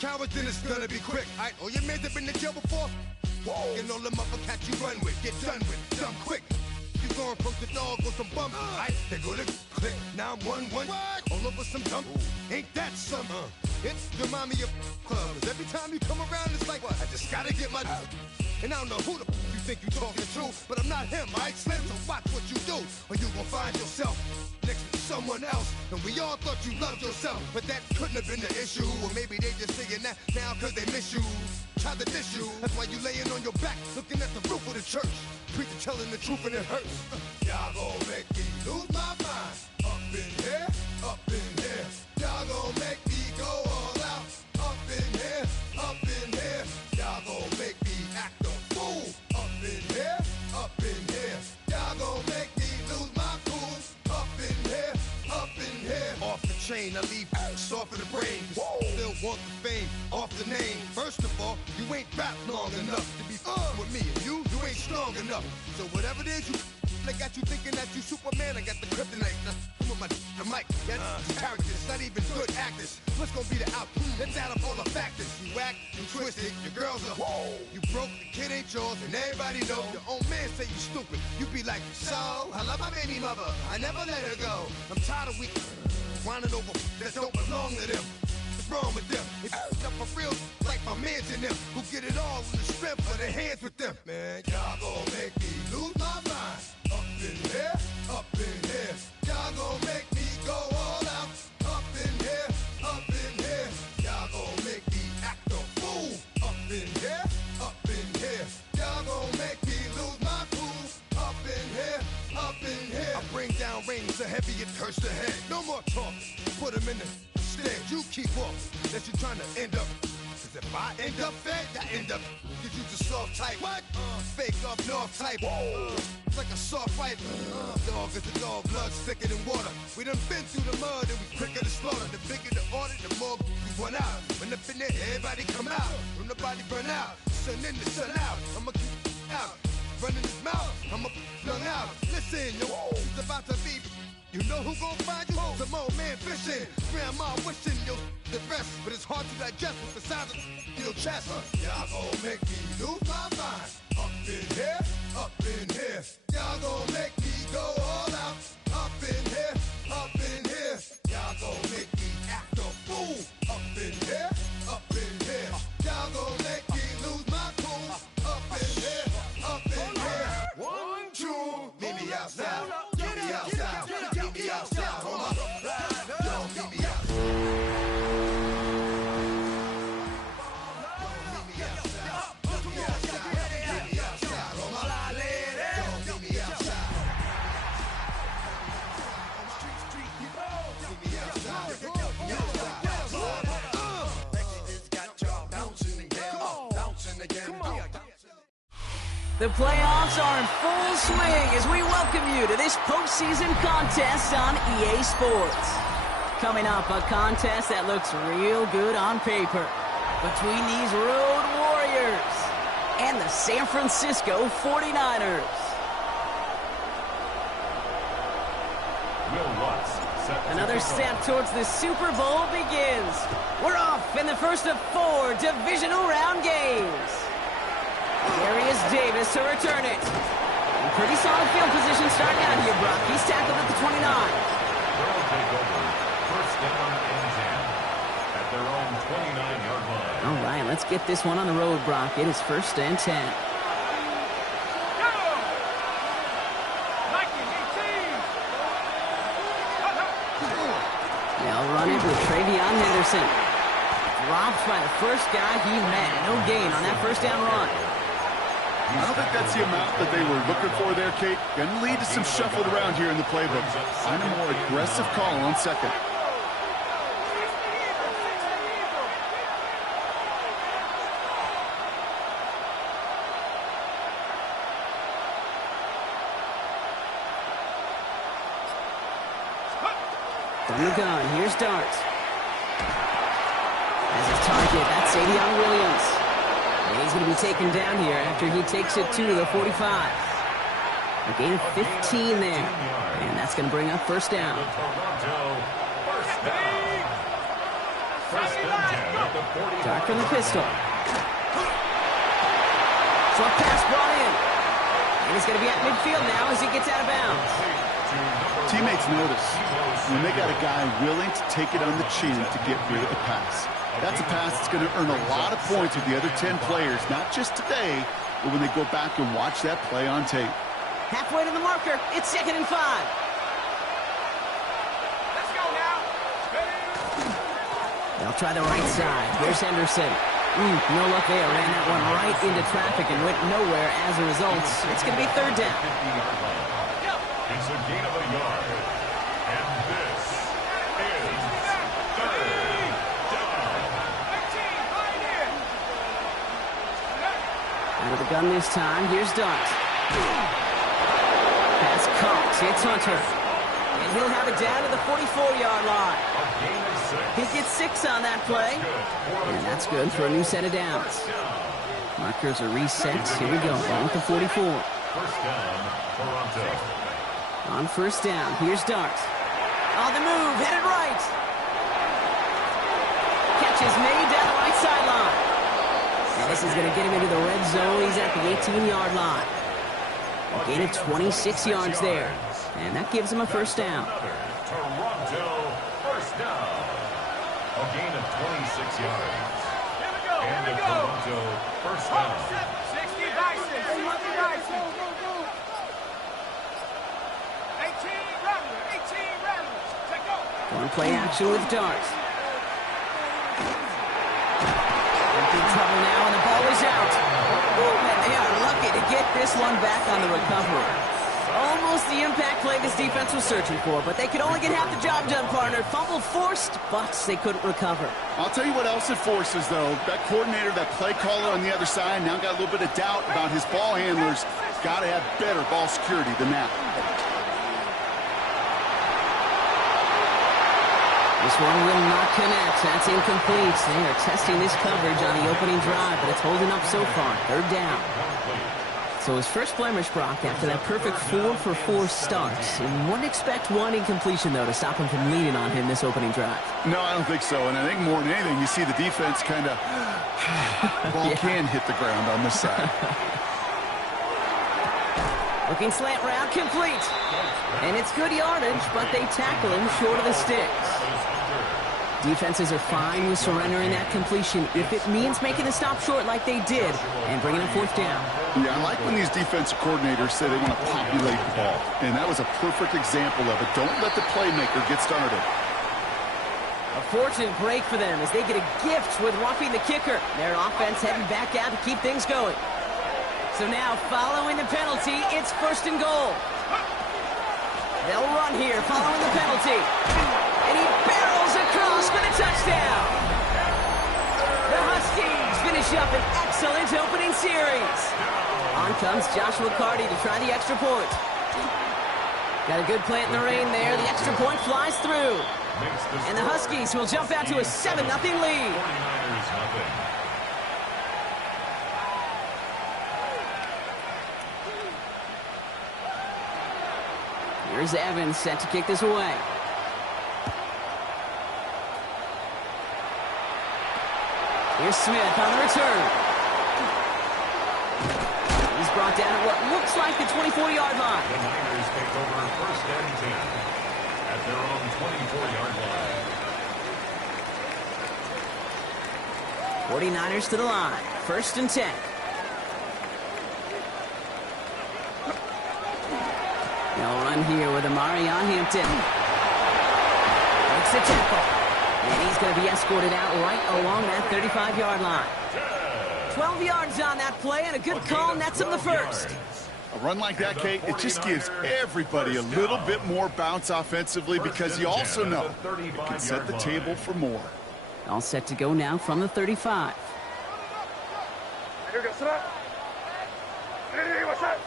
cowards, then it's gonna be quick. Alright, all your mans have been to jail before? Whoa. And all them other cats you run with, get done with, dumb quick. You gon' approach the dog with some bumps. Alright, they go to click. Now I'm 1-1. All over some dump. Ain't that some? It's the mommy of clubs. Every time you come around, it's like, what? I just gotta get my. And I don't know who the you think you talking to, but I'm not him, right, Slim? So watch what you do, or you gon' find yourself next to someone else. And we all thought you loved yourself, but that couldn't have been the issue. Or maybe they just saying that now cause they miss you. Try to diss you, that's why you laying on your back, looking at the roof of the church. Preacher telling the truth and it hurts. Y'all gon' make me lose my mind. Up in here, up in here. Y'all gon' make me go all out. Up in here, up in here. Y'all gon' make me act a fool. Up in here, up in here. Y'all gon' make me lose my cool. Up in here, up in here. Off the chain, I leave soft in the brain. Still want the fame, off the name. First of all, you ain't rap long enough to be with me. And you ain't strong enough. So whatever it is you they got you thinking that you Superman, I got the kryptonite. With my the mic, that's characters, not even good actors. What's gonna be the outcome? Let's add up all the factors. You whack, you twisted, your girls are you broke, the kid ain't yours, and everybody know. Your own man say you stupid. You be like, so, I love my baby mother, I never let her go. I'm tired of we whining over that don't belong to them. What's wrong with them? It's up for real, like my mans in them, who get it all in the strength of their hands with them. Man, y'all gon' make me lose my mind. Up in here, up in here. Y'all gon' make me go all out. Up in here, up in here. Y'all gon' make me act a fool. Up in here, up in here. Y'all gon' make me lose my cool. Up in here, up in here. I bring down rain so heavy it hurts the head. No more talk, put him in the stand. You keep off, that you trying to end up. Cause if I end up fed, I end up. Cause you just soft type. What? Fake up north type. It's like a soft fight. Dog is a dog, blood thicker than water. We done been through the mud and we quicker to slaughter. The bigger the order, the more we run out. When up in there, everybody come out. When the body burn out, sun in the sun out. I'ma keep out, running his mouth. I'ma flung out. Listen, yo, it's about to be. You know who gon' find you? Some old man fishing. Grandma wishing you the best, but it's hard to digest with the sound of your chest. Y'all gon' make me lose my mind. Up in here, up in here. Y'all gon' make me go all out. Up in here, up in here. Y'all gon' make me act a fool. Up in here, up in here. Y'all gon' make me lose my cool. Up in here, up in here. 1, 2, meet me outside. Meet me outside. Meet me outside. Hold up. Don't meet me outside. The playoffs are in full swing as we welcome you to this postseason contest on EA Sports. Coming up, a contest that looks real good on paper between these Road Warriors and the San Francisco 49ers. Another step towards the Super Bowl begins. We're off in the first of 4 divisional round games. Darius Davis to return it. Pretty solid field position starting out here, Brock. He's tackled at the 29. They'll take over. First down and 10 at their own 29-yard line. All right, let's get this one on the road, Brock. It is first and 10. They'll run it with Travion Henderson. Dropped by the first guy he met. No gain on that first down run. I don't think that's the amount that they were looking for there, Kate. Going to lead to some shuffled around here in the playbook. Find a more aggressive call on second. From the gun, here's Dart. As his target, that's Savion Williams. And he's going to be taken down here after he takes it to the 45. A gain of 15 there. And that's going to bring up first down. First and 10 at the 40. Dart from the pistol. Short pass brought in. And he's going to be at midfield now as he gets out of bounds. Teammates notice when they got a guy willing to take it on the chin to get rid of the pass. That's a pass that's going to earn a lot of points with the other 10 players, not just today, but when they go back and watch that play on tape. Halfway to the marker. It's 2nd and 5. Let's go now. They'll try the right side. Here's Henderson. No luck there. Ran that one right into traffic and went nowhere as a result. It's going to be 3rd down. 50-yard line. It's a gain of a yard. And this is 3rd down. Out of the gun this time. Here's Dart. Pass caught. It's Hunter. And he'll have it down to the 44-yard line. A gain of 6. He gets 6 on that play. And that's good for a new set of downs. Markers are reset. Here we go. On with the 44. First down, Toronto. On first down, here's Dart. On the move, headed right. Catch is made down the right sideline. And this is going to get him into the red zone. He's at the 18-yard line. A gain of 26 yards there. And that gives him a first down. Toronto, first down. A gain of 26 yards. And a Toronto, first down. 60 Bison. 60 Bison. 18 Rattlers. Take go. Going to play action with Dart. In big trouble now, and the ball is out. Ooh, and they are lucky to get this one back on the recovery. Almost the impact play this defense was searching for, but they could only get half the job done, partner. Fumble forced, but they couldn't recover. I'll tell you what else it forces, though. That coordinator, that play caller on the other side, now got a little bit of doubt about his ball handlers. Got to have better ball security than that. This one will not connect. That's incomplete. They are testing this coverage on the opening drive, but it's holding up so far. 3rd down. So his first blemish, Brock, after that perfect 4-for-4 start. And wouldn't expect one incompletion, though, to stop him from leaning on him this opening drive. No, I don't think so. And I think more than anything, you see the defense kind of ball can hit the ground on this side. Looking slant route, complete. And it's good yardage, but they tackle him short of the sticks. Defenses are fine with surrendering that completion if it means making the stop short like they did and bringing a 4th down. Yeah, I like when these defensive coordinators say they want to populate the ball. And that was a perfect example of it. Don't let the playmaker get started. A fortunate break for them as they get a gift with roughing the kicker. Their offense heading back out to keep things going. So now, following the penalty, it's 1st and goal. They'll run here following the penalty. And he barrels across for the touchdown. The Huskies finish up an excellent opening series. On comes Joshua Carty to try the extra point. Got a good plant in the rain there. The extra point flies through. And the Huskies will jump out to a 7-0 lead. 49ers nothing. Here's Evans set to kick this away. Here's Smith on the return. He's brought down at what looks like the 24-yard line. The Niners take over first and 10 at their own 24-yard line. 49ers to the line. 1st and 10. They'll run here with Amari on Hampton. Makes the tackle. And he's going to be escorted out right along that 35-yard line. 12 yards on that play, and a good call nets him the first. A run like that, Kate, it just gives everybody a little bit more bounce offensively because you also know it can set the table for more. All set to go now from the 35. Here we go. Sit up. Hey, what's up?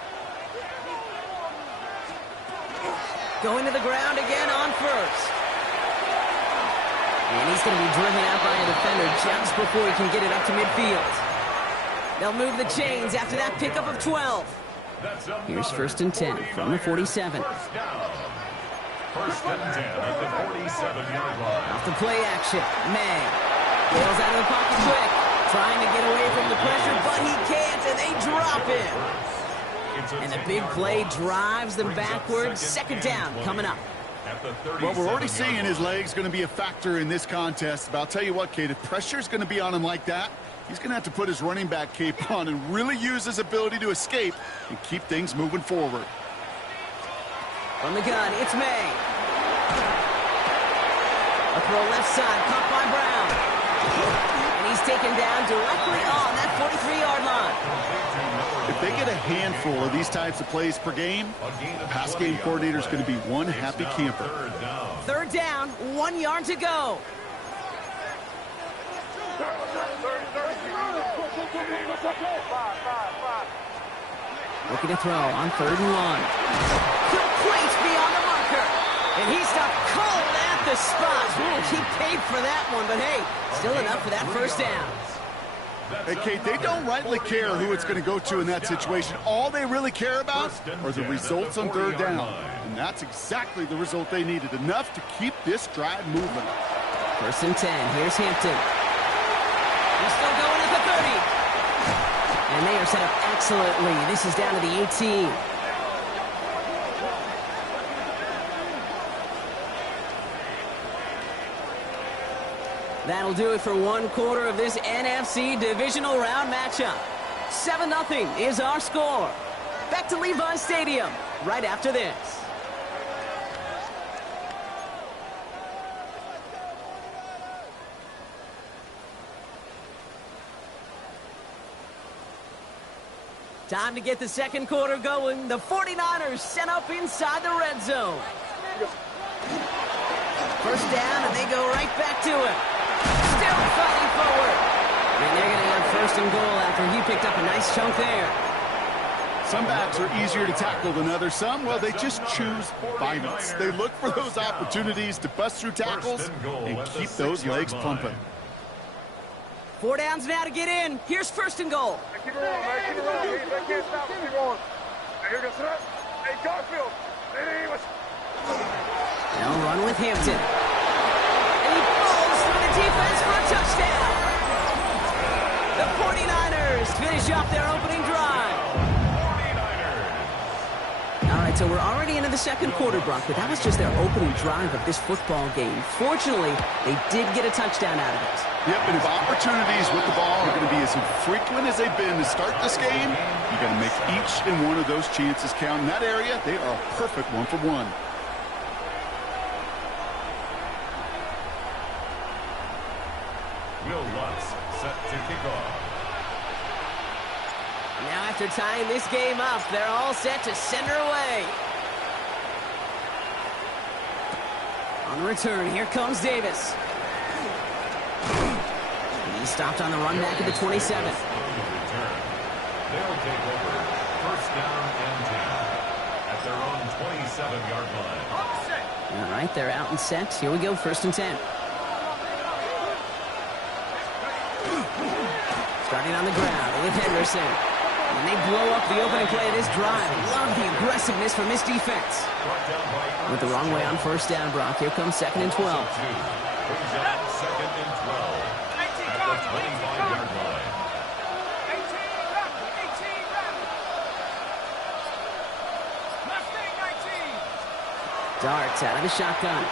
Going to the ground again on first. And he's going to be driven out by a defender just before he can get it up to midfield. They'll move the chains after that pickup of 12. Here's 1st and 10 from the 47. First and 10 at the 47-yard line. Off the play action, May. Bails out of the pocket quick. Trying to get away from the pressure, but he can't, and they drop him. And the big play drives them backwards. Second down coming up. Well, we're already seeing his legs going to be a factor in this contest. But I'll tell you what, Kate, if pressure's going to be on him like that, he's going to have to put his running back cape on and really use his ability to escape and keep things moving forward. From the gun, it's May. A throw left side, caught by Brown. And he's taken down directly on that 43-yard line. If they get a handful of these types of plays per game, the pass game coordinator is going to be one happy camper. Third down, 1 yard to go. Looking to throw on 3rd and 1. Complete beyond the marker. And he stopped cold at the spot. Ooh, he paid for that one, but hey, still enough for that first down. Hey, Kate, they don't rightly care who it's going to go to in that situation. All they really care about are the results on 3rd down. And that's exactly the result they needed. Enough to keep this drive moving. 1st and 10. Here's Hampton. He's still going at the 30. And they are set up excellently. This is down to the 18. That'll do it for 1 quarter of this NFC divisional round matchup. 7-0 is our score. Back to Levi Stadium right after this. Time to get the second quarter going. The 49ers set up inside the red zone. First down, and they go right back to it. Still fighting forward. And they're going to have 1st and goal after he picked up a nice chunk there. Some backs are easier to tackle than others. Some, well, they just choose violence. They look for those opportunities to bust through tackles and keep those legs pumping. 4 downs now to get in. Here's 1st and goal. Keep it rolling, man. Keep it rolling. They can't stop. Keep rolling. Here goes the Hey, Garfield. Now run with Hampton. And he falls through the defense for a touchdown. The 49ers finish off their opening drive. All right, so we're already into the second quarter, Brock, but that was just their opening drive of this football game. Fortunately, they did get a touchdown out of it. Yep, and if opportunities with the ball are going to be as infrequent as they've been to start this game, you got to make each and one of those chances count. In that area, they are a perfect 1-for-1. Will Lutz set to kick off. Now after tying this game up, they're all set to send her away. On the return, here comes Davis. He stopped on the run back at the 27. They'll take over 1st down and 10 at their own 27-yard line. All right, they're out and set. Here we go, 1st and 10. Starting on the ground with Henderson. And they blow up the opening play of this drive. Love the aggressiveness from this defense. Went the wrong way on 1st down, Brock. Here comes 2nd and 12. Brings up 2nd and 12 at the 25-yard line. 18, Darts out of the shotgun.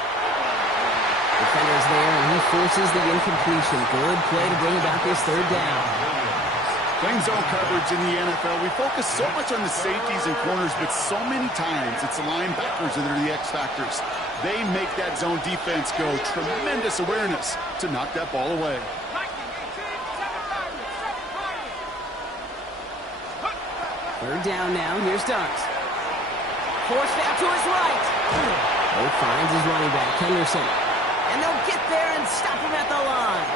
Defender's there, and he forces the incompletion. Good play to bring about this 3rd down. Playing zone coverage in the NFL, we focus so much on the safeties and corners, but so many times it's the linebackers that are the X factors. They make that zone defense go. Tremendous awareness to knock that ball away. 3rd down now. Here's Darts. Forced out to his right. Oh, finds his running back, Henderson. And they'll get there and stop him at the line.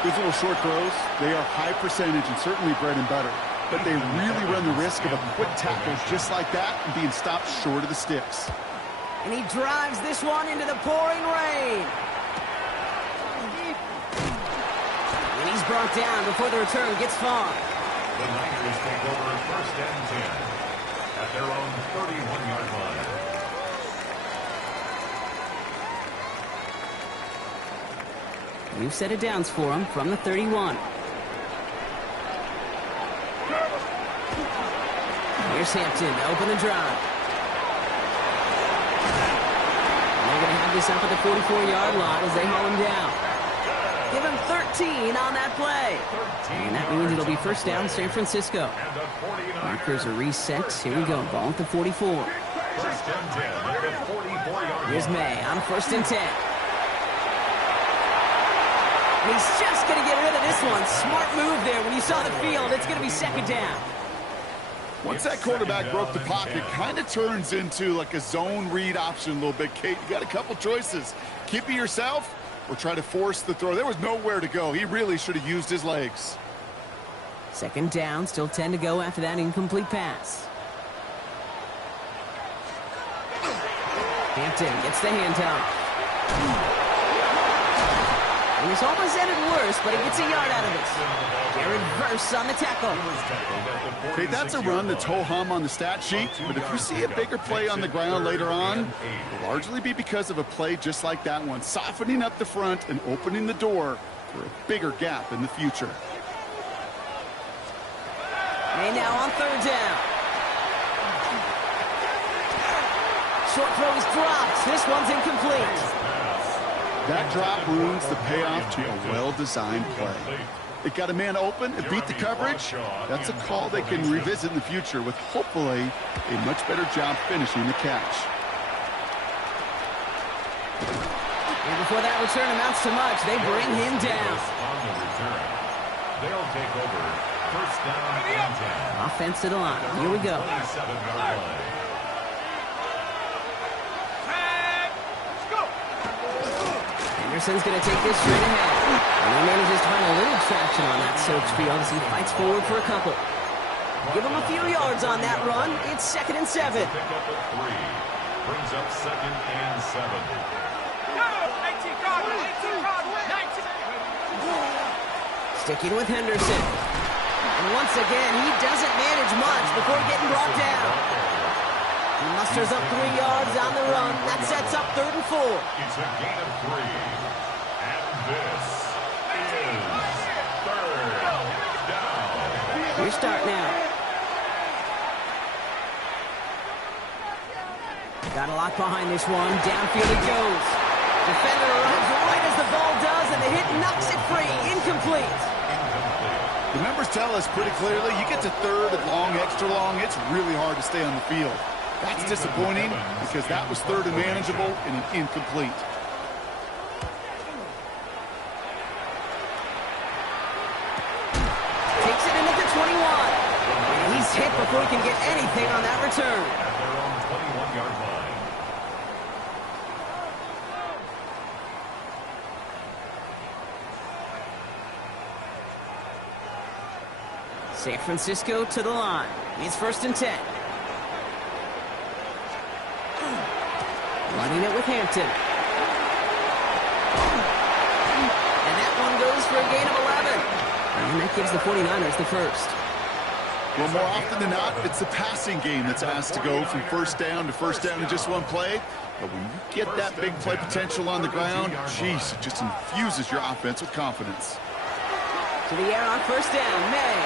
Those little short throws, they are high percentage and certainly bread and butter. But they really run the risk of a quick tackle just like that and being stopped short of the sticks. And he drives this one into the pouring rain. And he's brought down before the return gets far. The Niners take over 1st and 10 at their own 31-yard line. New set of downs for him from the 31. Here's Hampton to open the drive. And they're going to have this up at the 44-yard line as they haul him down. Give him 13 on that play. And that means it'll be first down San Francisco. Markers are reset. Here we go. Ball at the 44. First and 10 at the 44-yard line. Here's May on first and 10. And he's just going to get rid of this one. Smart move there. When you saw the field, it's going to be second down. Once that quarterback broke the pocket, kind of turns into like a zone read option a little bit, Kate. You got a couple choices. Keep it yourself or try to force the throw. There was nowhere to go. He really should have used his legs. Second down, still 10 to go after that incomplete pass. Hampton gets the handoff. And it's almost ended worse, but he gets a yard out of it. Jared Verse on the tackle. Okay, that's a run that's ho-hum on the stat sheet, but if you see a bigger play on the ground later on, it'll largely be because of a play just like that one, softening up the front and opening the door for a bigger gap in the future. And now on third down. Short throw is dropped. This one's incomplete. That drop ruins the payoff to a well-designed play. It got a man open, it beat the coverage. That's a call they can revisit in the future with hopefully a much better job finishing the catch. And before that return amounts to much, they bring him down. On the return, they'll take over first down and 10. Offense to the line. Here we go. 27-yard line. Anderson's going to take this straight ahead. And he manages to find a little traction on that search field as he fights forward for a couple. Give him a few yards on that run. It's second and 7. Pick up at 3. Brings up second and 7. Sticking with Henderson. And once again, he doesn't manage much before getting brought down. He musters up 3 yards on the run. That sets up 3rd and 4. It's a gain of 3. And this is 3rd down. Your start now. Got a lot behind this one. Downfield it goes. Defender arrives right as the ball does, and the hit knocks it free. Incomplete. The numbers tell us pretty clearly, you get to 3rd and long, extra long, it's really hard to stay on the field. That's disappointing because that was 3rd and manageable and an incomplete. Takes it in at the 21. And he's hit before he can get anything on that return. At their own 21-yard line. San Francisco to the line. It's 1st and 10. Running it with Hampton. And that one goes for a gain of 11. And that gives the 49ers the first. Well, more often than not, it's the passing game that's asked to go from first down to first down in just one play. But when you get that big play potential on the ground, geez, it just infuses your offense with confidence. To the air on first down, May.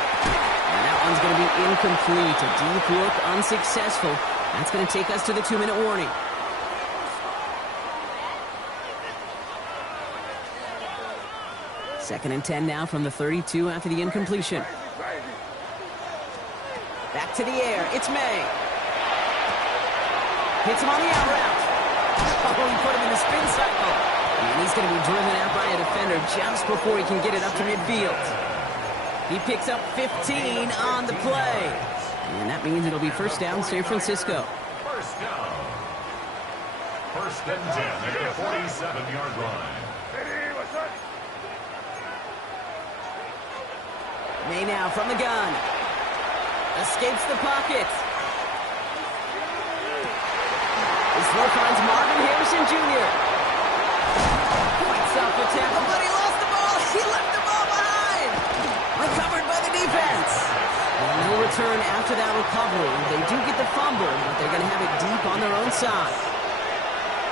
And that one's going to be incomplete. A deep look, unsuccessful. That's going to take us to the 2-minute warning. Second and 10 now from the 32 after the incompletion. Back to the air. It's May. Hits him on the out route. Oh, he put him in the spin cycle. And he's going to be driven out by a defender just before he can get it up to midfield. He picks up 15 on the play. And that means it'll be first down San Francisco. First down. First and 10 at the 47-yard line. May now from the gun. Escapes the pocket. His throw finds Marvin Harrison Jr. Fights off the tackle, but he lost the ball. He left the ball behind. Recovered by the defense. And no return after that recovery. They do get the fumble, but they're going to have it deep on their own side.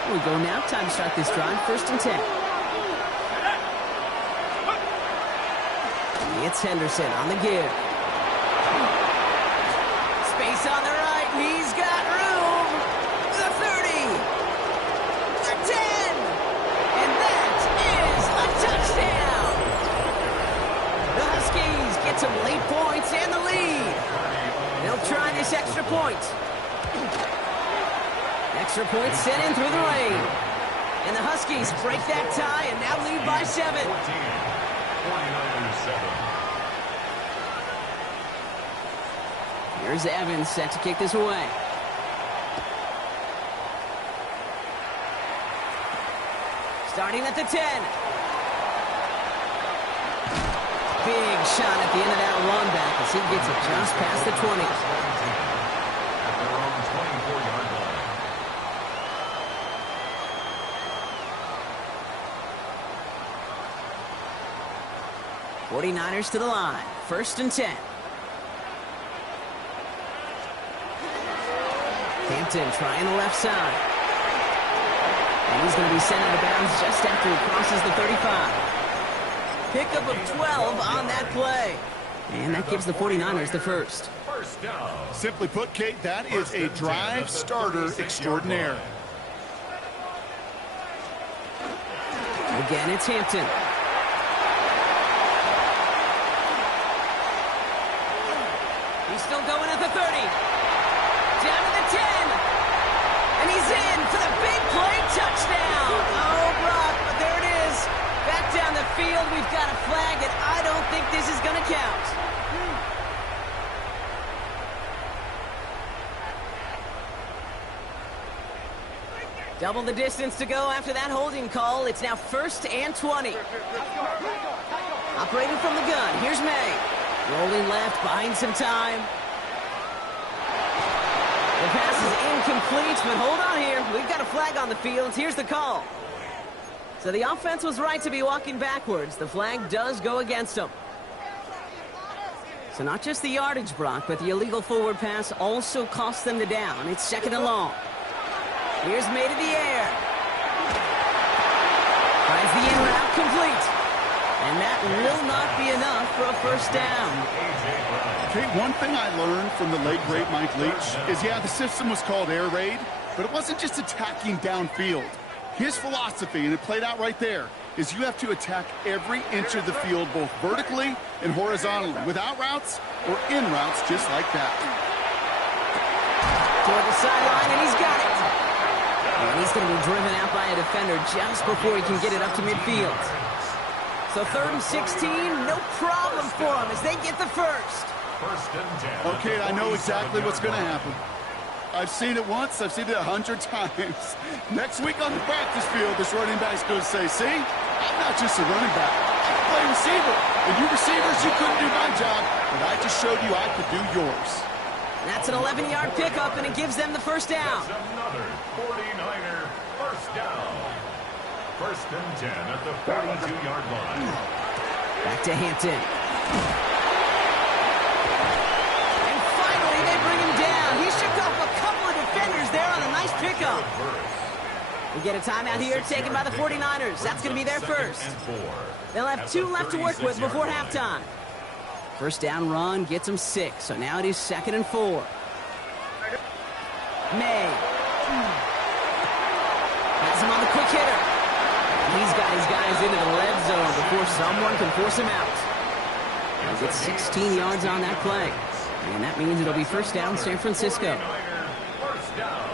Here we go now. Time to start this drive. First and 10. It's Henderson on the give. Space on the right. He's got room. The 30. The 10. And that is a touchdown. The Huskies get some late points and the lead. They'll try this extra point. Extra point sent in through the rain. And the Huskies break that tie and now lead by 7. 49ers 7. Here's Evans set to kick this away. Starting at the 10. Big shot at the end of that run back as he gets it just past the 20. At their own 24-yard line. '49ers to the line. 1st and 10. Hampton trying the left side. And he's going to be sent out of bounds just after he crosses the 35. Pickup of 12 on that play. And that gives the 49ers the first. First down. Simply put, Kate, that is a drive starter extraordinaire. Again, it's Hampton. He's still going at the 30. Down to the 10. And he's in for the big play touchdown. Oh, Brock, but there it is. Back down the field, we've got a flag, and I don't think this is going to count. Double the distance to go after that holding call. It's now 1st and 20. Operating from the gun, here's May. Rolling left, buying some time. The pass is incomplete, but hold on here. We've got a flag on the field. Here's the call. So the offense was right to be walking backwards. The flag does go against them. So not just the yardage, Brock, but the illegal forward pass also cost them the down. It's 2nd and long. Here's May to the air. Finds the in route complete. And that will not be enough for a first down. Okay, one thing I learned from the late, great Mike Leach is, yeah, the system was called air raid, but it wasn't just attacking downfield. His philosophy, and it played out right there, is you have to attack every inch of the field, both vertically and horizontally, without routes or in routes just like that. Toward the sideline, and he's got it. And he's going to be driven out by a defender just before he can get it up to midfield. So 3rd and 16, no problem for him as they get the first. Okay, I know exactly what's going to happen. I've seen it once, I've seen it 100 times. Next week on the practice field, this running back's going to say, see, I'm not just a running back, I play receiver. And you receivers, you couldn't do my job, but I just showed you I could do yours. That's an 11-yard pickup, and it gives them the first down. Another 49er first down. 1st and 10 at the 42-yard line. Back to Hampton. And finally, they bring him down. He shook off a couple of defenders there on a nice pickup. We get a timeout here taken by the 49ers. That's going to be their first. They'll have 2 left to work with before halftime. First down run gets them 6, so now it is 2nd and 4. May. Has him on the quick hitter. He's got his guys into the red zone before someone can force him out. He'll get 16 yards on that play. And that means it'll be first down San Francisco. First down.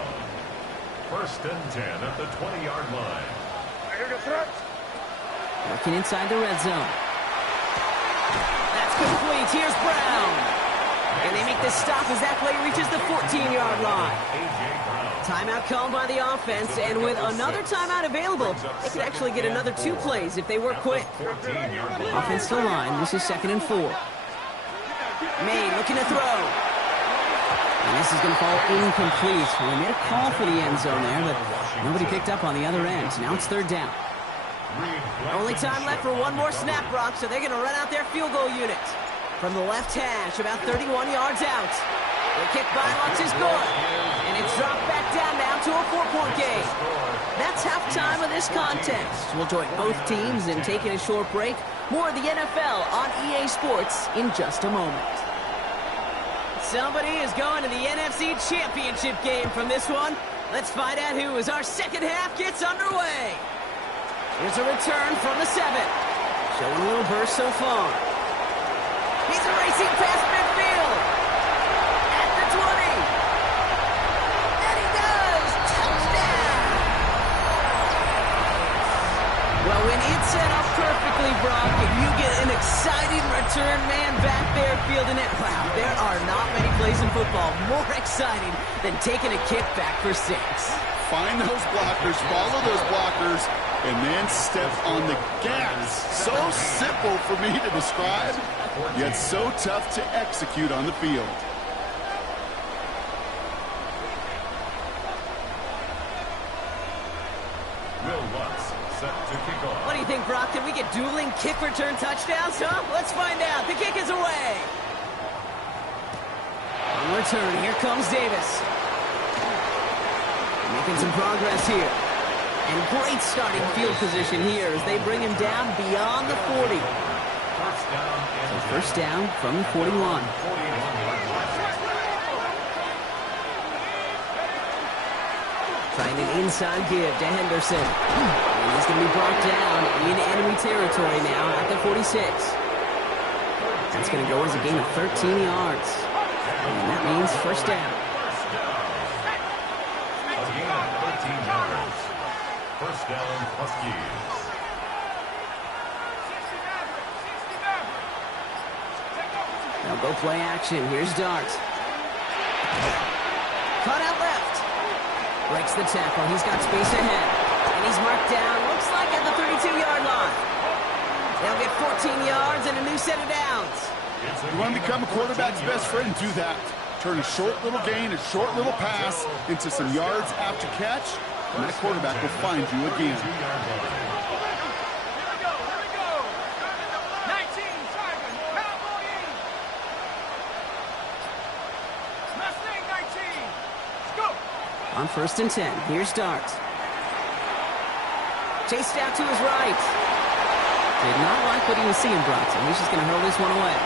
1st and 10 at the 20-yard line. Working inside the red zone. That's complete. Here's Brown. And they make the stop as that play reaches the 14-yard line. Timeout called by the offense, and with another timeout available, they could actually get another 2 plays if they work quick. Offense to line. This is 2nd and 4. May looking to throw. And this is going to fall incomplete. Well, they made a call for the end zone there, but nobody picked up on the other end. Now it's 3rd down. Only time left for one more snap, Brock, so they're going to run out their field goal unit. From the left hash, about 31 yards out. The kick by Lutz is good. And it's dropped back down now to to a 4-point game. That's halftime of this contest. We'll join both teams in taking a short break. More of the NFL on EA Sports in just a moment. Somebody is going to the NFC Championship game from this one. Let's find out who as our second half gets underway. Here's a return from the 7. Showing a little burst so far. He's racing past midfield. At the 20. And he does. Touchdown. Well, when it's set up perfectly, Brock, and you get an exciting return man back there fielding it, wow, there are not many plays in football more exciting than taking a kick back for 6. Find those blockers, follow those blockers, and then step on the gas. So simple for me to describe, yet so tough to execute on the field. Will Lutz set to kick off. What do you think, Brock? Can we get dueling kick return touchdowns, huh? Let's find out. The kick is away. On return, here comes Davis. Making some progress here. And great starting field position here as they bring him down beyond the 40. First down from the 41. Trying an inside give to Henderson. And he's going to be brought down in enemy territory now at the 46. That's going to go as a gain of 13 yards. And that means first down. First down, Huskies. Now go play action. Here's Dart. Cut out left. Breaks the tackle. He's got space ahead. And he's marked down, looks like at the 32-yard line. They'll get 14 yards and a new set of downs. You want to become a quarterback's best friend? Do that. Turn a short little gain, a short little pass into some yards after catch, and that quarterback will find you again. On first and 10, here's Dart. Chased out to his right. Did not like what he was seeing, Brock, so he's just going to hurl this one away.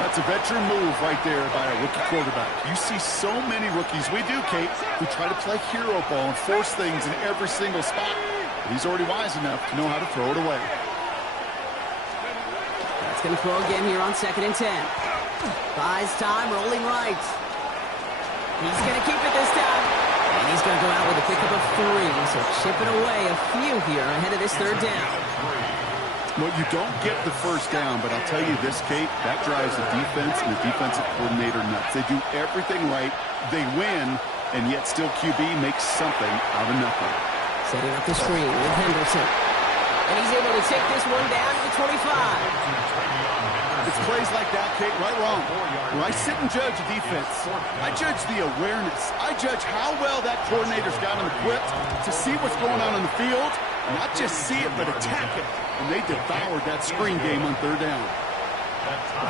That's a veteran move right there by a rookie quarterback. You see so many rookies, we do, Kate, who try to play hero ball and force things in every single spot. But he's already wise enough to know how to throw it away. That's going to throw again here on second and 10. Buys time, rolling right. He's going to keep it this time. And he's going to go out with a pickup of 3. So chipping away a few here ahead of this third down. Well, you don't get the first down, but I'll tell you this, Kate, that drives the defense and the defensive coordinator nuts. They do everything right. They win, and yet still QB makes something out of nothing. Setting up the screen with Henderson. And he's able to take this one down to the 25. It's plays like that, Kate, right wrong. When I sit and judge a defense, I judge the awareness. I judge how well that coordinator's got them equipped to see what's going on in the field, and not just see it, but attack it. And they devoured that screen game on third down.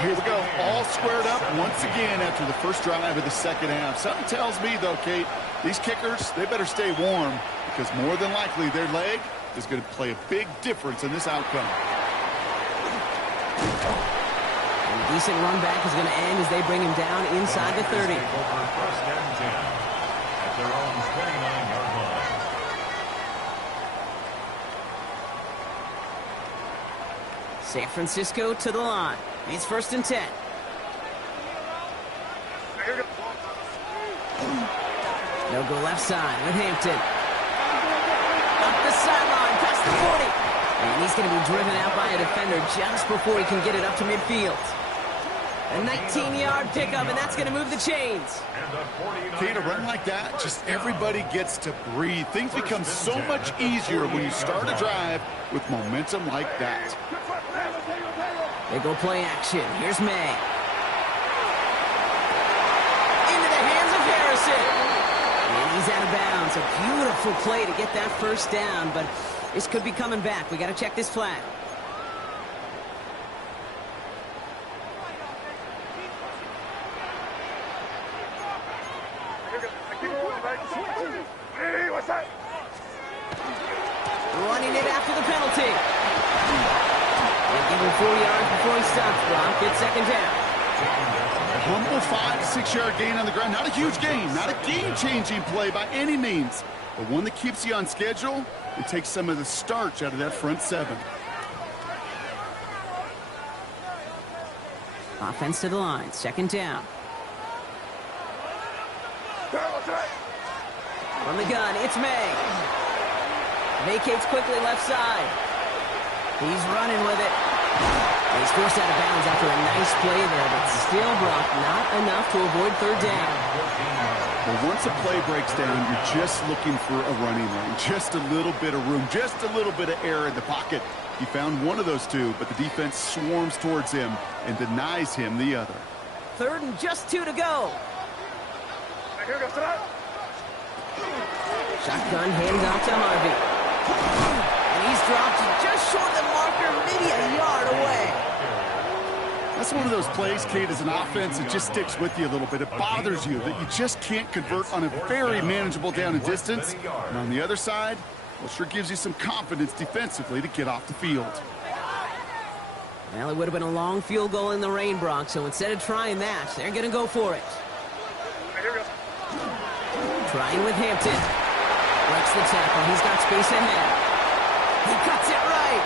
Here we go, all squared up once again after the first drive of the second half. Something tells me, though, Kate, these kickers, they better stay warm because more than likely their leg is going to play a big difference in this outcome. And a decent run back is going to end as they bring him down inside the 30. First and 10 at their own 29-yard line. San Francisco to the line. It's first and 10. They'll go left side with Hampton. Up the sideline, past the 40. And he's going to be driven out by a defender just before he can get it up to midfield. A 19-yard pickup, and that's going to move the chains. Kate, a run like that, just everybody gets to breathe. Things become so much easier when you start a drive with momentum like that. They go play action. Here's May. Into the hands of Harrison. And he's out of bounds. A beautiful play to get that first down, but this could be coming back. We got to check this flag. Hey, what's that? Running it after the penalty. They give him 40 yards before he stops, Brock. It's second down. A humble 5 to 6 yard gain on the ground. Not a huge gain, not a game-changing play by any means, but one that keeps you on schedule and takes some of the starch out of that front seven. Offense to the line. Second down. From the gun, it's May. Vacates quickly left side. He's running with it. He's forced out of bounds after a nice play there, but still, Brock, not enough to avoid third down. Well, once a play breaks down, you're just looking for a running lane. Just a little bit of room, just a little bit of air in the pocket. He found one of those two, but the defense swarms towards him and denies him the other. Third and just 2 to go. Shotgun hands out to Harvey. And he's dropped just short of the marker, maybe a yard away. That's one of those plays, Kate, as an offense, it just sticks with you a little bit. It bothers you that you just can't convert on a very manageable down and distance. And on the other side, well, sure gives you some confidence defensively to get off the field. Well, it would have been a long field goal in the rain, Brock, so instead of trying that, they're going to go for it. Trying with Hampton. Breaks the tackle. He's got space ahead. He cuts it right.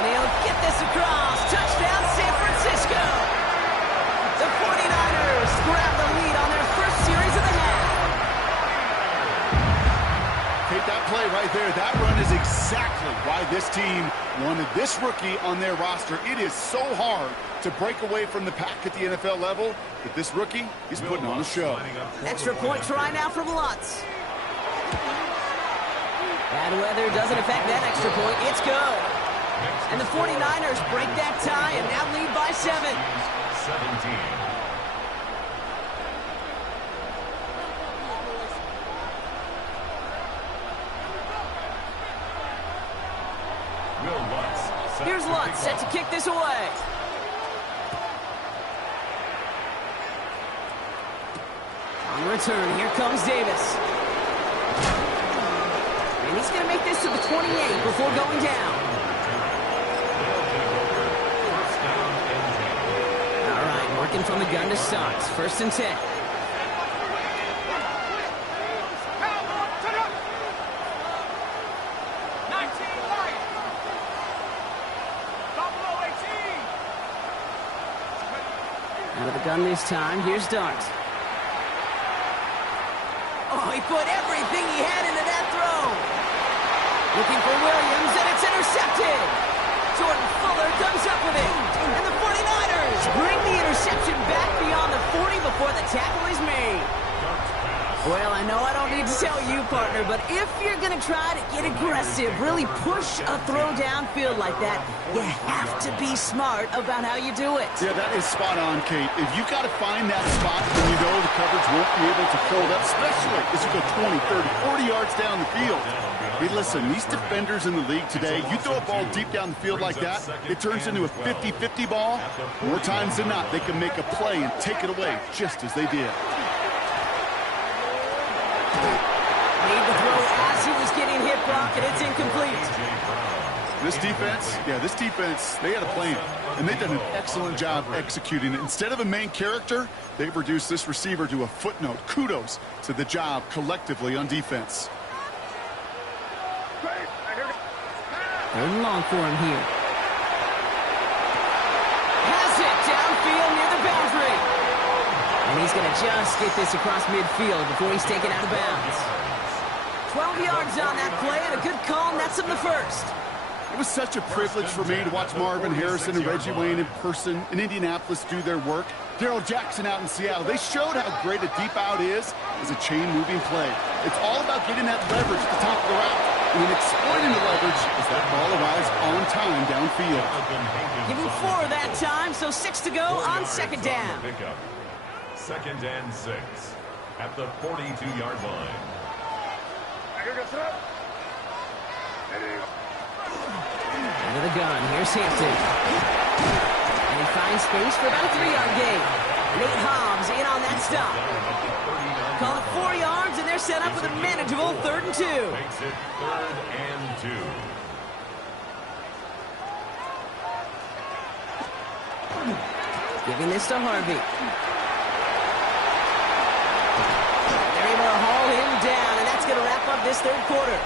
And he'll get this across. Touchdown, San Francisco. The 49ers grab the lead on their first series of the half. Take that play right there. That run is exactly why this team wanted this rookie on their roster. It is so hard to break away from the pack at the NFL level, but this rookie is putting on a show. Extra point try now from Lutz. Bad weather doesn't affect that extra point. It's good. And the 49ers break that tie and now lead by 7. 17. Here's Lutz set to kick this away. On return, here comes Davis. And he's going to make this to the 28 before going down. All right, working from the gun to start. First and 10. Out of the gun this time. Here's Dart. Oh, he put everything he had into that throw. Looking for Williams, and it's intercepted. Jordan Fuller comes up with it. And the 49ers bring the interception back beyond the 40 before the tackle is made. Well, I know I don't need to tell you, partner, but if you're going to try to get aggressive, really push a throw downfield like that, you have to be smart about how you do it. Yeah, that is spot on, Kate. If you got to find that spot when you know the coverage won't be able to hold up, especially as you go 20, 30, 40 yards down the field. Hey, listen, these defenders in the league today, you throw a ball deep down the field like that, it turns into a 50-50 ball. More times than not, they can make a play and take it away just as they did. Made the throw as he was getting hit, Brock, and it's incomplete. This defense, they had a plan, and they've done an excellent job executing it. Instead of a main character, they've reduced this receiver to a footnote. Kudos to the job collectively on defense. Third and long for him here. Has it downfield near the boundary. And he's going to just get this across midfield before he's taken out of bounds. 12 yards on that play, and a good call nets him the first. It was such a privilege for me to watch Marvin Harrison and Reggie Wayne in person in Indianapolis do their work. Darrell Jackson out in Seattle, they showed how great a deep out is as a chain-moving play. It's all about getting that leverage at the top of the route and then exploiting the leverage as that ball arrives on time downfield. Give him 4 that time, so 6 to go on second down. Second and 6 at the 42-yard line. Out of the gun, here's Hampton. And he finds space for about a 3-yard gain. Nate Hobbs in on that stop. Call it 4 yards. set up with a manageable 3rd and 2. Makes it 3rd and 2. Giving this to Harvey. They're able to haul him down, and that's going to wrap up this 3rd quarter.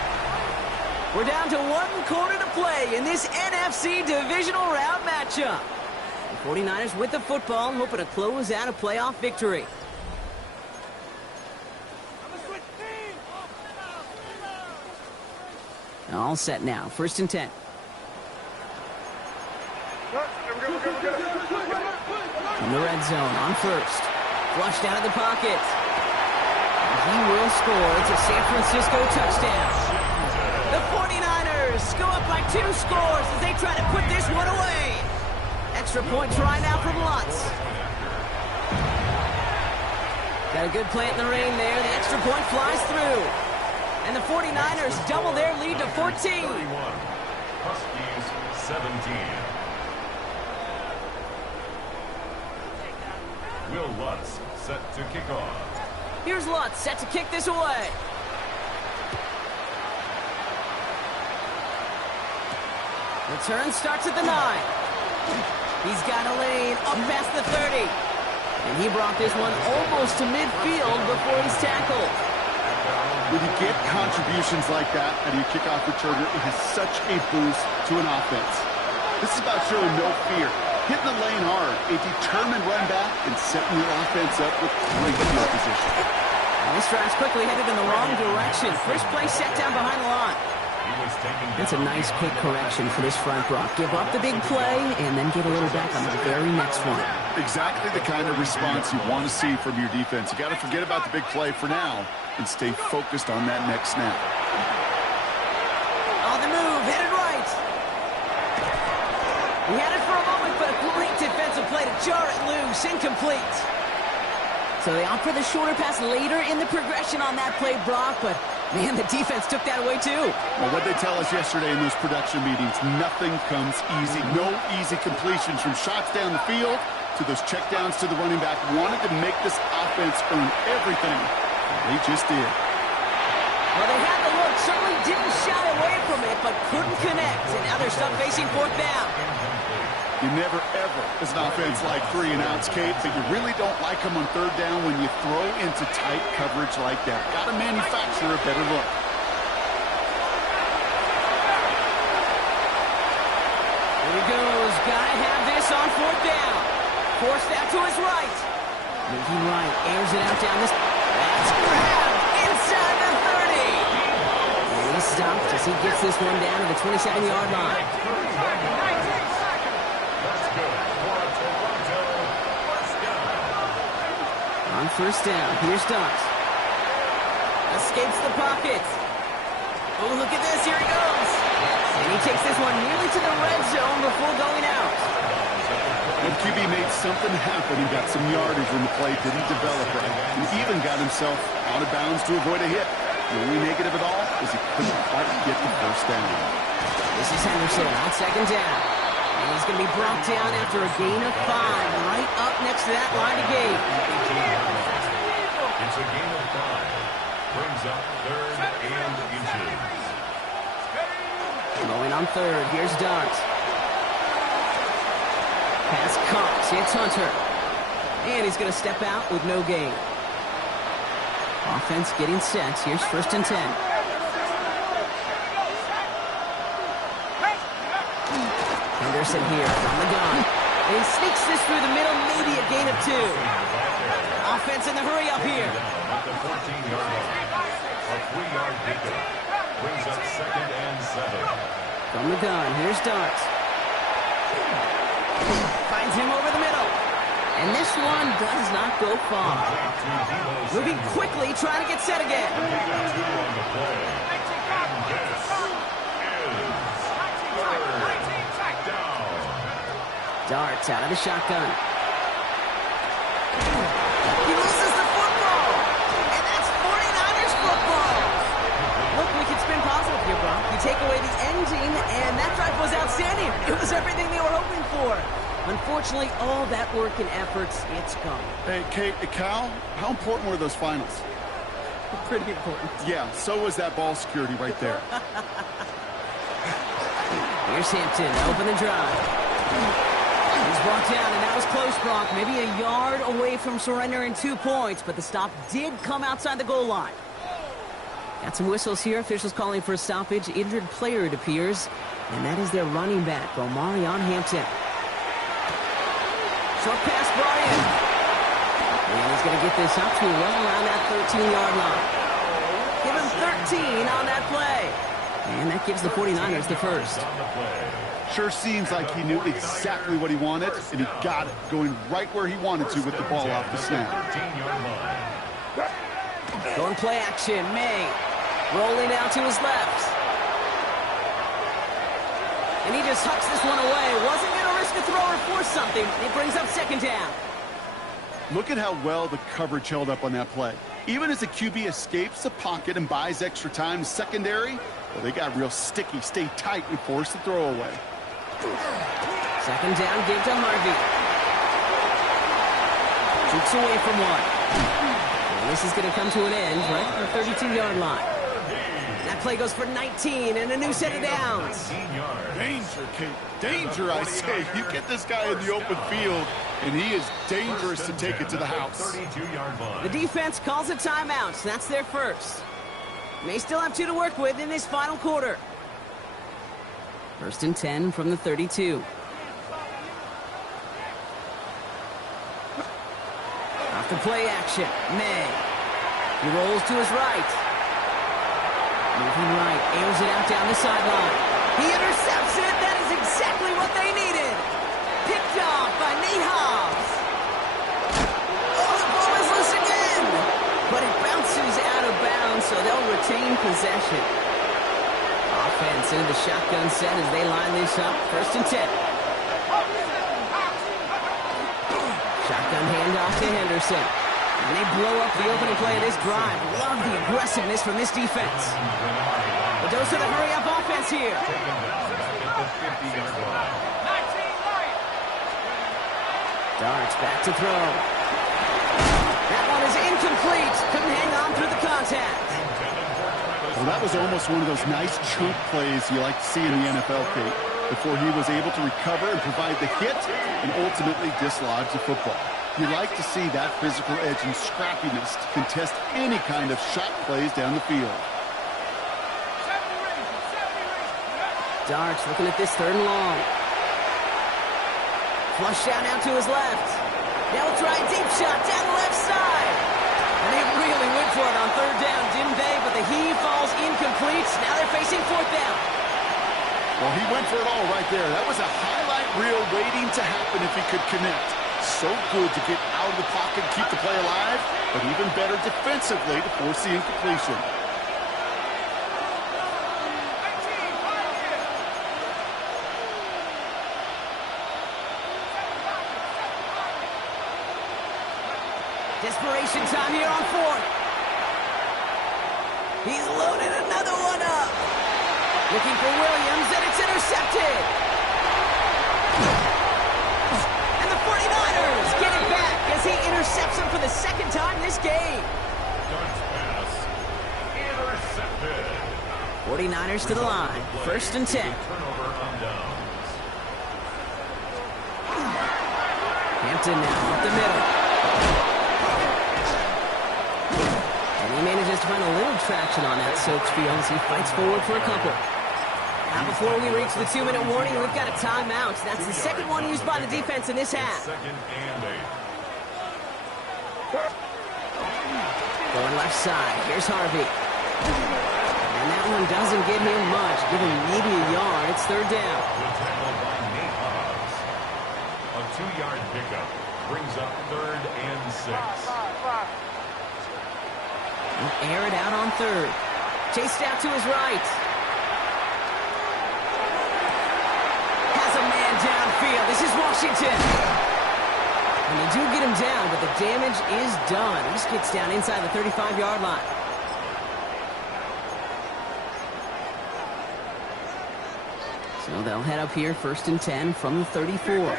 We're down to 1 quarter to play in this NFC divisional round matchup. The 49ers with the football, hoping to close out a playoff victory. All set now. 1st and 10. From the red zone on 1st. Flushed out of the pocket. He will score. It's a San Francisco touchdown. The 49ers go up by 2 scores as they try to put this one away. Extra point try now from Lutz. Got a good plant in the rain there. The extra point flies through. And the 49ers double their lead to 14. 31. Huskies 17. Will Lutz set to kick off. Here's Lutz set to kick this away. Return starts at the 9. He's got a lane up past the 30. And he brought this one almost to midfield before he's tackled. When you get contributions like that out of your kickoff returner, it is such a boost to an offense. This is about showing no fear, hitting the lane hard, a determined run back, and setting your offense up with great field position. This drive's quickly headed in the wrong direction. First play set down behind the line. That's a nice quick correction for this front block. Give up the big play and then get a little back on the very next one. Exactly the kind of response you want to see from your defense. You got to forget about the big play for now and stay focused on that next snap. On the move, headed right. He had it for a moment, but a great defensive play to jar it loose. Incomplete. So they opt for the shorter pass later in the progression on that play, Brock, but man, the defense took that away too. Well, what they tell us yesterday in those production meetings, nothing comes easy. No easy completions from shots down the field to those checkdowns to the running back. Wanted to make this offense earn everything. They just did. Well, they had the look, certainly didn't shy away from it, but couldn't connect. And now they're stuck facing 4th down. You never, ever, as an offense, like 3 and outs, Kate, but you really don't like them on 3rd down when you throw into tight coverage like that. Got to manufacture a better look. Here he goes. Got to have this on 4th down. Forced out to his right. Moving right, airs it out down this. That's grabbed inside the 30. And he's stopped as he gets this one down to the 27-yard line. On 1st down, here's Dart. Escapes the pocket. Oh, look at this, here he goes. And he takes this one nearly to the red zone before going out. And QB made something happen and got some yardage when the play didn't develop right. And even got himself out of bounds to avoid a hit. The only negative at all is he couldn't quite get the 1st down. This is Henderson on 2nd down. And he's going to be brought down after a gain of 5, right up next to that line of game. It's a gain of 5. Brings up 3rd and inches. Going on 3rd, here's Dart. Pass caught, it's Hunter. And he's going to step out with no gain. Offense getting set, here's 1st and 10. Henderson here from the gun. And he sneaks this through the middle, maybe a gain of 2. Offense in the hurry up here. At the 14-yard line, a 3-yard pickup brings up 2nd and 7. From the gun, here's Dart. Finds him over the middle. And this one does not go far. Moving quickly, trying to get set again. Darts out of the shotgun. He loses the football. And that's 49ers football. Look, we can spin positive here, Brock. You take away the ending, and that drive was outstanding. It was everything they were hoping for. Unfortunately, all that work and efforts, it's gone. Hey, Kate, Cal, how important were those finals? Pretty important. Yeah, so was that ball security right there. Here's Hampton, open the drive. He's brought down, and that was close, Brock. Maybe a yard away from surrendering 2 points, but the stop did come outside the goal line. Got some whistles here. Officials calling for a stoppage. Injured player, it appears. And that is their running back, Omarion Hampton. Short pass brought in. And he's going to get this up to right around that 13-yard line. Give him 13 on that play. And that gives the 49ers the first. Sure seems like he knew exactly what he wanted, and he got it, going right where he wanted to with the ball off the snap. Going play action, May. Rolling out to his left. And he just hucks this one away. Wasn't going to risk a throw or force something. It brings up second down. Look at how well the coverage held up on that play. Even as the QB escapes the pocket and buys extra time secondary, well, they got real sticky, stay tight, and force the throw away. Second down, give to Harvey. Shoots away from one. And this is going to come to an end right at the 32-yard line. That play goes for 19 and a new set of downs. Danger, Kate. Danger, I say. You get this guy in the open field, and he is dangerous to take it to the house. The defense calls a timeout. That's their first. May still have 2 to work with in this final quarter. First and 10 from the 32. Off the play action, May. He rolls to his right. Moving right, airs it out down the sideline. He intercepts it. That is exactly what they needed. Picked off by Nate Hobbs. Oh, the ball is loose again. But it bounces out of bounds, so they'll retain possession. Offense into the shotgun set as they line this up. First and 10. Shotgun handoff to Henderson. And they blow up the opening play of this drive. Love the aggressiveness from this defense. The dose of the hurry-up offense here. Darts back to throw. That one is incomplete. Couldn't hang on through the contact. Well, that was almost one of those nice chunk plays you like to see in the NFL, Kate, before he was able to recover and provide the hit and ultimately dislodge the football. You like to see that physical edge and scrappiness to contest any kind of shot plays down the field. Darts looking at this third and long. Flush out now to his left. Now we'll try a deep shot down the left side. And they really went for it on third down, didn't they? But the heave falls incomplete. Now they're facing fourth down. Well, he went for it all right there. That was a highlight reel waiting to happen if he could connect. So good to get out of the pocket and keep the play alive, but even better defensively to force the incompletion. Desperation time here on fourth. He's loaded another one up. Looking for Williams, and it's intercepted. And the 49ers get it back as he intercepts him for the second time this game. Darts pass. Intercepted. 49ers to the line. First and 10. Turnover on downs. Hampton now up the middle. And he manages to find a little traction on that soaked field as he fights forward for a couple. Now before we reach the 2-minute warning, we've got a timeout. That's the second one used by the defense in this half. Second and 8. Going left side. Here's Harvey. And that one doesn't get him much. Give him maybe a yard. It's third down. Good tackle by Nate Hobbs. A 2-yard pickup brings up third and 6. He'll air it out on third. Chased out to his right. Has a man downfield. This is Washington. And they do get him down, but the damage is done. He just gets down inside the 35-yard line. So they'll head up here first and 10 from the 34.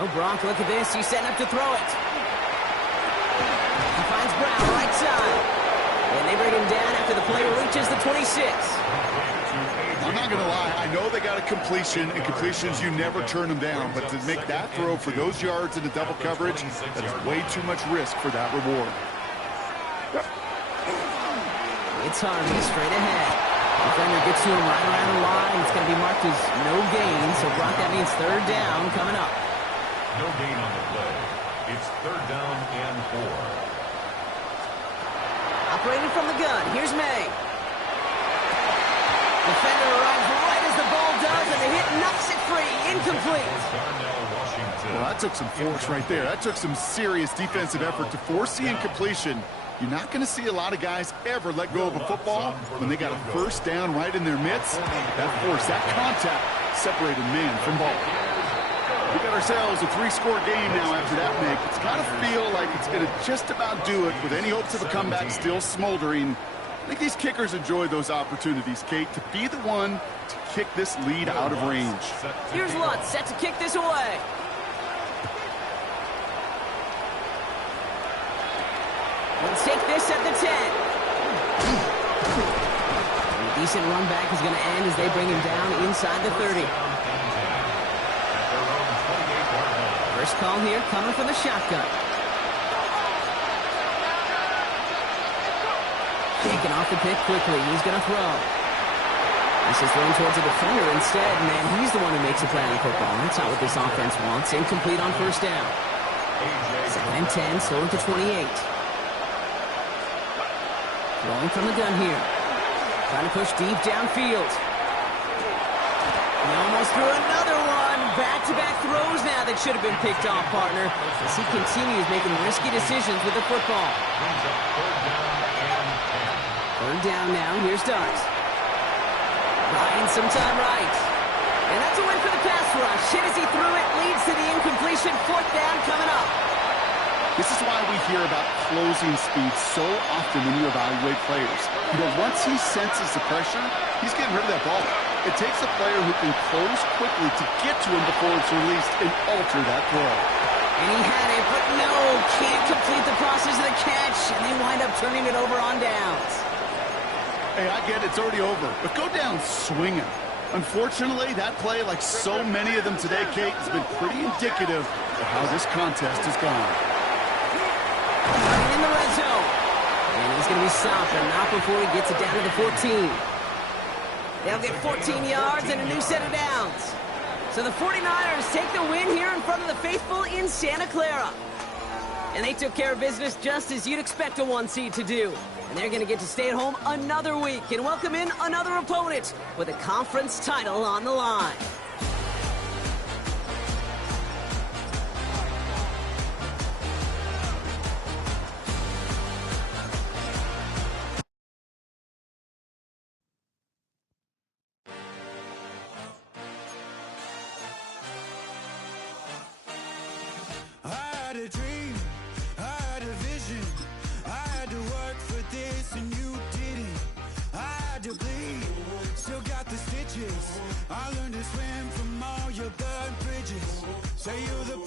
Oh, Brock, look at this. He's setting up to throw it. now, right side. And they bring him down after the play reaches the 26. I'm not going to lie. I know they got a completion, and completions, you never turn them down. But to make that throw for those yards in the double coverage, that's way too much risk for that reward. It's Harvey straight ahead. Defender gets to him right around the line. It's going to be marked as no gain. So, Brock, that means third down coming up. No gain on the play. It's third down and 4. Operating from the gun, here's May. Defender arrives right as the ball does, and the hit knocks it free. Incomplete. Well, that took some force right there. That took some serious defensive effort to force the incompletion. You're not going to see a lot of guys ever let go of a football when they got a first down right in their midst. That force, that contact, separated man from ball. We got ourselves a 3-score game now after that make. It's got to feel like it's going to just about do it with any hopes of a comeback still smoldering. I think these kickers enjoy those opportunities, Kate, to be the one to kick this lead out of range. Here's Lutz set to kick this away. Let's take this at the 10. A decent run back is going to end as they bring him down inside the 30. First call here coming from the shotgun. Shaking off the pick quickly. He's going to throw. This is thrown towards the defender instead. Man, he's the one who makes a play on football. That's not what this offense wants. Incomplete on first down. 2nd and 10, slowing to 28. Throwing from the gun here. Trying to push deep downfield. He almost threw another one. Back-to-back throws now that should have been picked off, partner, as he continues making risky decisions with the football. Third down now. Here's Dart. Buying some time right. And that's a win for the pass rush. Hit as he threw it. Leads to the incompletion. 4th down coming up. This is why we hear about closing speed so often when you evaluate players. You know, once he senses the pressure, he's getting rid of that ball. It takes a player who can close quickly to get to him before it's released and alter that throw. And he had it, but no, can't complete the process of the catch, and they wind up turning it over on downs. Hey, I get it, it's already over, but go down swinging. Unfortunately, that play, like so many of them today, Kate, has been pretty indicative of how this contest has gone. In the red zone. And he's going to be stopped, but not before he gets it down to the 14. They'll get 14 yards and a new set of downs. So the 49ers take the win here in front of the faithful in Santa Clara. And they took care of business just as you'd expect a 1 seed to do. And they're going to get to stay at home another week and welcome in another opponent with a conference title on the line. A dream, I had a vision, I had to work for this and you didn't. I had to bleed, still got the stitches. I learned to swim from all your burned bridges. Say you're the